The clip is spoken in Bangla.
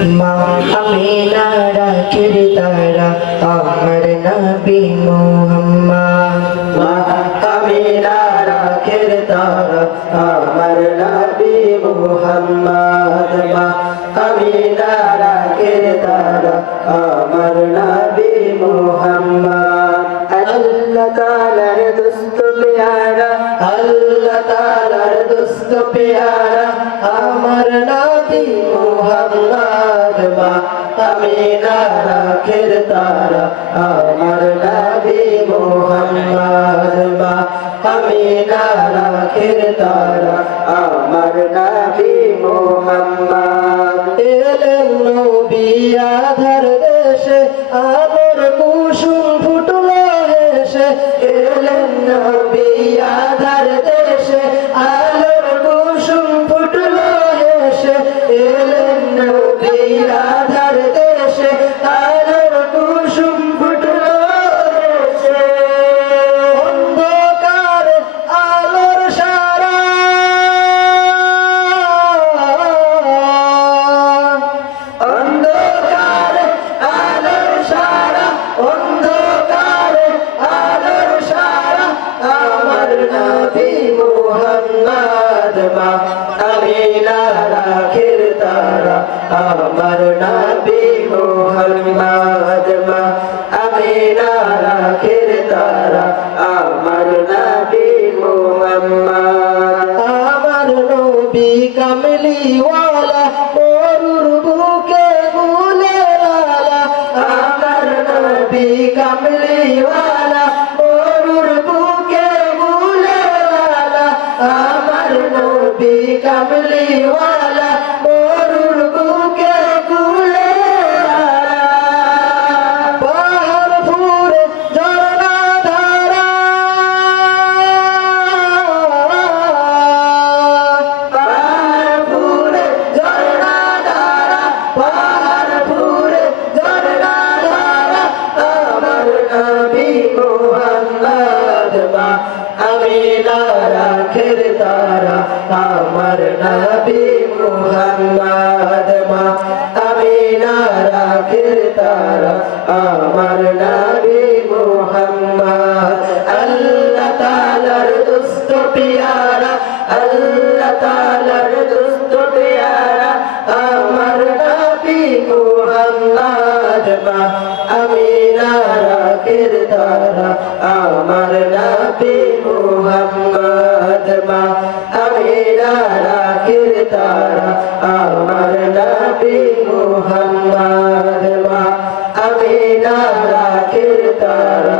মা আমিনা রাখের তারা আমার নবী মুহাম্মদ মা আমিনা রাখের তারা আমার নবী মুহাম্মদ মা আমিনা রাখের তারা আমার নবী মুহাম্মদ আল্লাহ তাআলার দোস্ত প্যারা আল্লাহ তাআলার দোস্ত প্যারা আমার নবী মুহাম্মদ মা আমিনা রাখের তারা আমার নবী মুহাম্মদ মা আমিনা রাখের তারা আমার নবী মুহাম্মদ এলেন নবী আধার দেশে আলোর কুসুম ফুটলো হেসে এলেন নবী আধার দেশে আলোর কুসুম ফুটলো হেসে এলেন নবী আধার দেশে আলোর কুসুম ফুটলো হেসে অন্ধকার আলোর সারা অন্ধকার আলোর সারা অন্ধকার আলোর সারা আমার নবী মুহাম্মদ মা আমিনা রাখের তারা আমার নবী মুহাম্মদ মা আমিনা রাখের তারা আমার নবী মুহাম্মদ আমার নবী কামলিওয়ালা মরুর বুকে গুলের আলা আমার নবী কামলিওয়ালা মরুর বুকে গুলের আলা আমার নবী কামলিওয়ালা মরুর বুকে গুলের আলা পাহাড় ফুরে ঝরনা ধারা পাহাড় ফুরে ঝরনা ধারা পাহাড় ফুরে ঝরনা ধারা আমার নবী মুহাম্মদ মা আমিনা রাখের তারা আমার নবী মুহাম্মদ মা আমিনা রাখের তারা আমার নবী মুহাম্মদ আল্লাহ তাআলার দোস্ত প্যারা আল্লাহ তাআলার দোস্ত প্যারা আমার নবী মুহাম্মদ মা আমিনা রাখের তারা আমার নবী মুহাম্মদ মা আমিনা রাখের তারা আমার নবী মুহাম্মদ মা আমিনা রাখের তারা